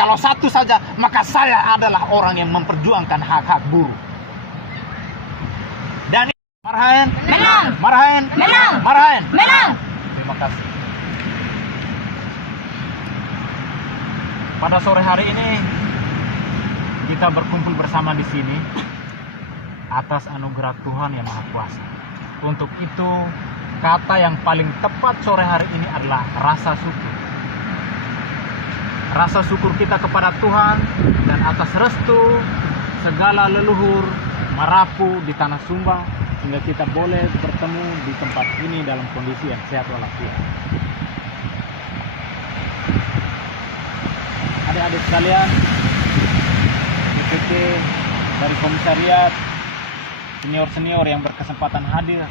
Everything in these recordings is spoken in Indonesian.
kalau satu saja, maka saya adalah orang yang memperjuangkan hak-hak buruh. Dan Marhaen, Menang. Marhaen, Menang. Marhaen. Menang. Terima kasih. Pada sore hari ini kita berkumpul bersama di sini atas anugerah Tuhan yang Maha Kuasa. Untuk itu, kata yang paling tepat sore hari ini adalah rasa syukur. Rasa syukur kita kepada Tuhan dan atas restu segala leluhur merapu di tanah Sumba, sehingga kita boleh bertemu di tempat ini dalam kondisi yang sehat walafiat. Adik-adik sekalian, DPT dari komisariat, senior-senior yang berkesempatan hadir,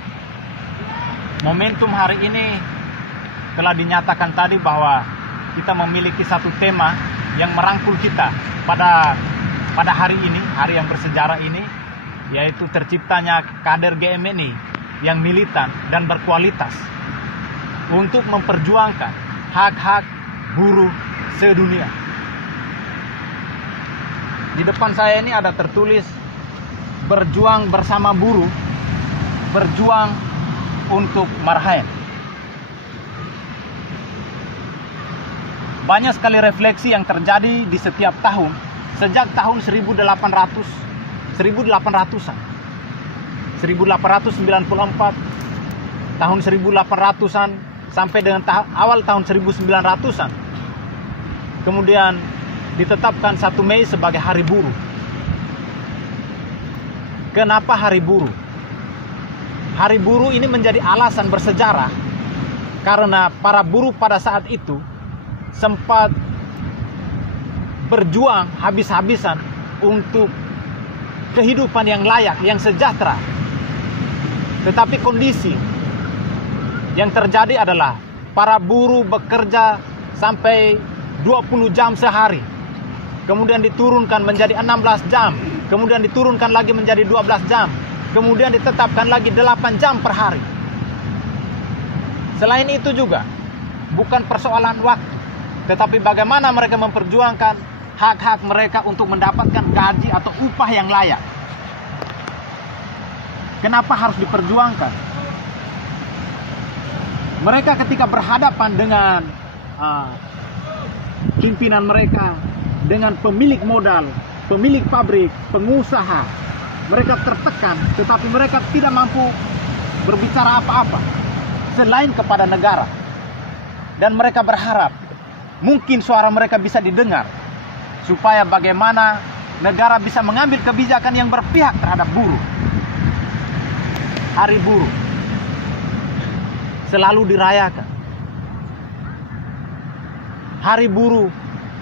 momentum hari ini telah dinyatakan tadi bahwa kita memiliki satu tema yang merangkul kita pada hari ini, hari yang bersejarah ini, yaitu terciptanya kader GMNI yang militan dan berkualitas untuk memperjuangkan hak-hak buruh sedunia. Di depan saya ini ada tertulis berjuang bersama buruh, berjuang untuk Marhaen. Banyak sekali refleksi yang terjadi di setiap tahun sejak tahun 1800-an, 1894, tahun 1800-an sampai dengan awal tahun 1900-an. Kemudian ditetapkan 1 Mei sebagai Hari Buruh. Kenapa Hari Buruh? Hari Buruh ini menjadi alasan bersejarah karena para buruh pada saat itu sempat berjuang habis-habisan untuk kehidupan yang layak, yang sejahtera. Tetapi kondisi yang terjadi adalah para buruh bekerja sampai 20 jam sehari. Kemudian diturunkan menjadi 16 jam. Kemudian diturunkan lagi menjadi 12 jam. Kemudian ditetapkan lagi 8 jam per hari. Selain itu juga, bukan persoalan waktu, tetapi bagaimana mereka memperjuangkan hak-hak mereka untuk mendapatkan gaji atau upah yang layak. Kenapa harus diperjuangkan? Mereka ketika berhadapan dengan pimpinan mereka, dengan pemilik modal, pemilik pabrik, pengusaha, mereka tertekan, tetapi mereka tidak mampu berbicara apa-apa selain kepada negara. Dan mereka berharap mungkin suara mereka bisa didengar, supaya bagaimana negara bisa mengambil kebijakan yang berpihak terhadap buruh. Hari Buruh selalu dirayakan. Hari Buruh,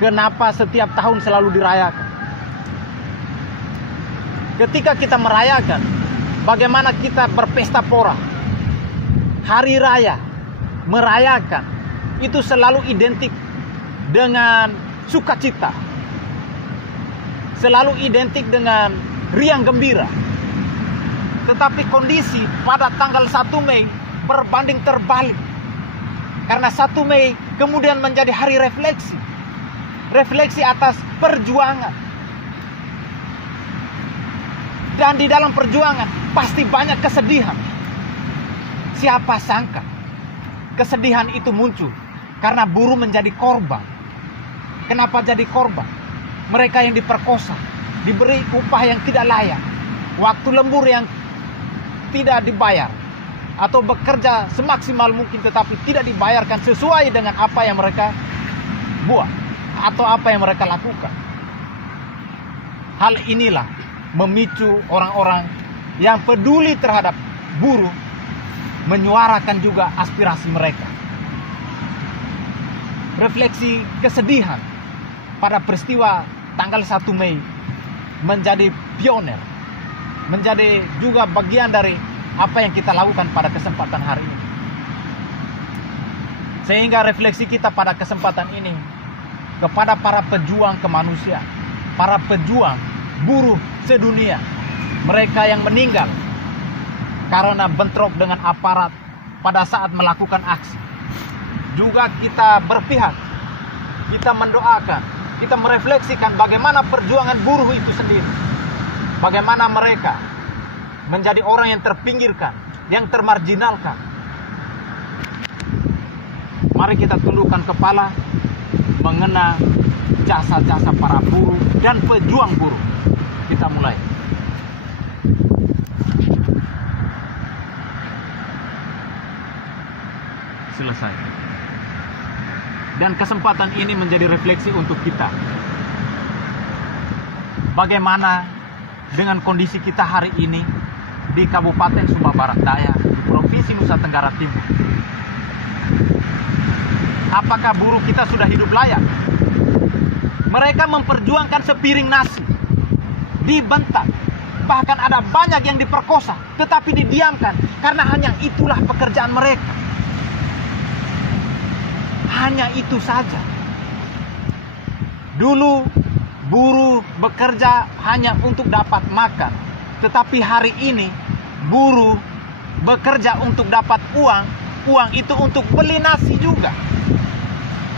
kenapa setiap tahun selalu dirayakan? Ketika kita merayakan, bagaimana kita berpesta pora. Hari raya, merayakan, itu selalu identik dengan sukacita. Selalu identik dengan riang gembira. Tetapi kondisi pada tanggal 1 Mei berbanding terbalik. Karena 1 Mei kemudian menjadi hari refleksi. Refleksi atas perjuangan. Dan di dalam perjuangan pasti banyak kesedihan. Siapa sangka kesedihan itu muncul karena buruh menjadi korban. Kenapa jadi korban? Mereka yang diperkosa, diberi upah yang tidak layak, waktu lembur yang tidak dibayar, atau bekerja semaksimal mungkin tetapi tidak dibayarkan sesuai dengan apa yang mereka buat atau apa yang mereka lakukan. Hal inilah memicu orang-orang yang peduli terhadap buruh menyuarakan juga aspirasi mereka. Refleksi kesedihan pada peristiwa tanggal 1 Mei menjadi pioner, menjadi juga bagian dari apa yang kita lakukan pada kesempatan hari ini. Sehingga refleksi kita pada kesempatan ini kepada para pejuang kemanusiaan, para pejuang buruh sedunia, mereka yang meninggal karena bentrok dengan aparat pada saat melakukan aksi. Juga kita berpihak, kita mendoakan kita merefleksikan bagaimana perjuangan buruh itu sendiri. Bagaimana mereka menjadi orang yang terpinggirkan, yang termarginalkan. Mari kita tundukkan kepala mengenang jasa-jasa para buruh dan pejuang buruh. Kita mulai. Selesai. Dan kesempatan ini menjadi refleksi untuk kita. Bagaimana dengan kondisi kita hari ini di Kabupaten Sumba Barat Daya, Provinsi Nusa Tenggara Timur? Apakah buruh kita sudah hidup layak? Mereka memperjuangkan sepiring nasi, dibentak, bahkan ada banyak yang diperkosa, tetapi didiamkan karena hanya itulah pekerjaan mereka. Hanya itu saja. Dulu buruh bekerja hanya untuk dapat makan, tetapi hari ini buruh bekerja untuk dapat uang, uang itu untuk beli nasi juga.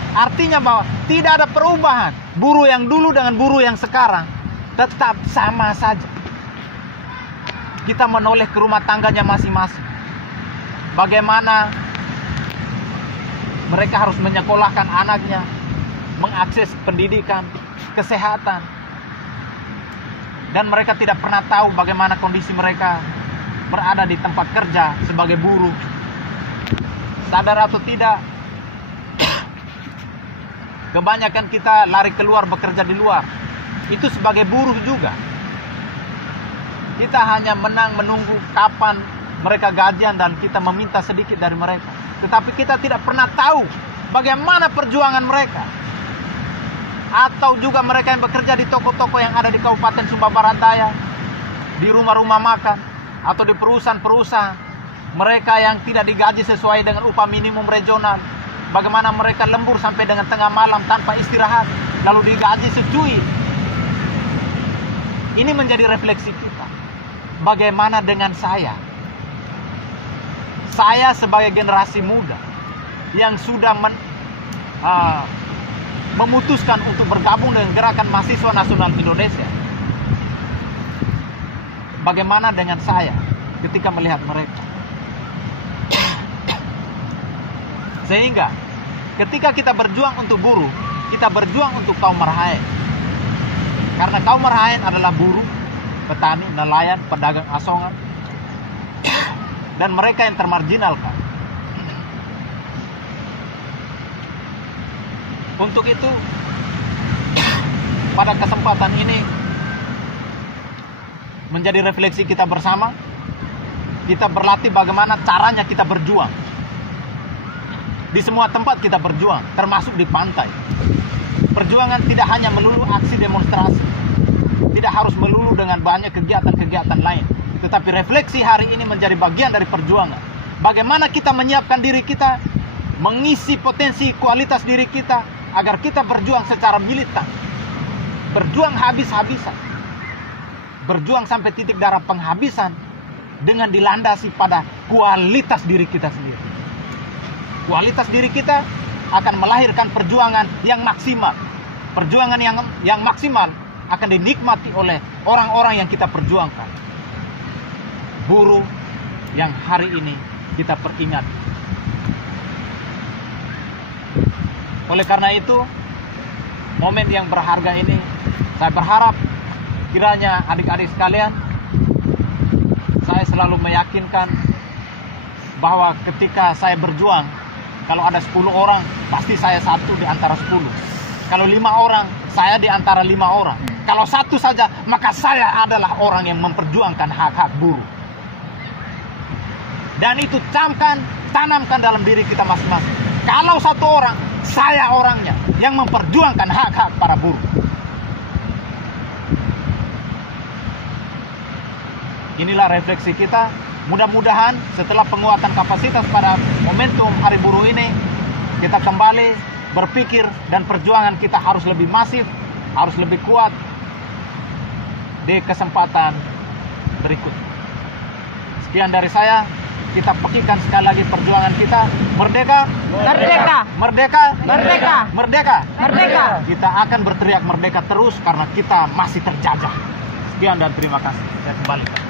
Artinya bahwa tidak ada perubahan. Buruh yang dulu dengan buruh yang sekarang tetap sama saja. Kita menoleh ke rumah tangganya masing-masing. Bagaimana mereka harus menyekolahkan anaknya, mengakses pendidikan, kesehatan. Dan mereka tidak pernah tahu bagaimana kondisi mereka berada di tempat kerja sebagai buruh. Sadar atau tidak, kebanyakan kita lari keluar bekerja di luar. Itu sebagai buruh juga. Kita hanya menunggu kapan mereka gajian dan kita meminta sedikit dari mereka. Tetapi kita tidak pernah tahu bagaimana perjuangan mereka. Atau juga mereka yang bekerja di toko-toko yang ada di Kabupaten Sumba Barat Daya, di rumah-rumah makan, atau di perusahaan-perusahaan. Mereka yang tidak digaji sesuai dengan upah minimum regional. Bagaimana mereka lembur sampai dengan tengah malam tanpa istirahat, lalu digaji secuil. Ini menjadi refleksi kita. Bagaimana dengan saya? Saya sebagai generasi muda yang sudah memutuskan untuk bergabung dengan Gerakan Mahasiswa Nasional Indonesia. Bagaimana dengan saya ketika melihat mereka? Sehingga ketika kita berjuang untuk buruh, kita berjuang untuk kaum marhaen. Karena kaum marhaen adalah buruh, petani, nelayan, pedagang asongan, dan mereka yang termarginalkan. Untuk itu, pada kesempatan ini menjadi refleksi kita bersama. Kita berlatih bagaimana caranya kita berjuang. Di semua tempat kita berjuang, termasuk di pantai. Perjuangan tidak hanya melulu aksi demonstrasi, tidak harus melulu dengan banyak kegiatan-kegiatan lain, tetapi refleksi hari ini menjadi bagian dari perjuangan. Bagaimana kita menyiapkan diri kita, mengisi potensi kualitas diri kita, agar kita berjuang secara militan, berjuang habis-habisan, berjuang sampai titik darah penghabisan, dengan dilandasi pada kualitas diri kita sendiri. Kualitas diri kita akan melahirkan perjuangan yang maksimal. Perjuangan yang maksimal akan dinikmati oleh orang-orang yang kita perjuangkan. Buruh yang hari ini kita peringat. Oleh karena itu, momen yang berharga ini, saya berharap kiranya adik-adik sekalian, saya selalu meyakinkan bahwa ketika saya berjuang, kalau ada 10 orang, pasti saya satu di antara 10. Kalau 5 orang, saya di antara 5 orang. Kalau satu saja, maka saya adalah orang yang memperjuangkan hak-hak buruh. Dan itu tanamkan dalam diri kita masing-masing. Kalau satu orang, saya orangnya yang memperjuangkan hak-hak para buruh. Inilah refleksi kita. Mudah-mudahan setelah penguatan kapasitas pada momentum Hari Buruh ini, kita kembali berpikir dan perjuangan kita harus lebih masif, harus lebih kuat di kesempatan berikut. Sekian dari saya. Kita pekikan sekali lagi perjuangan kita. Merdeka, Merdeka, merdeka, merdeka, merdeka. merdeka. Kita akan berteriak merdeka terus karena kita masih terjajah. Sekian dan terima kasih. Saya kembali.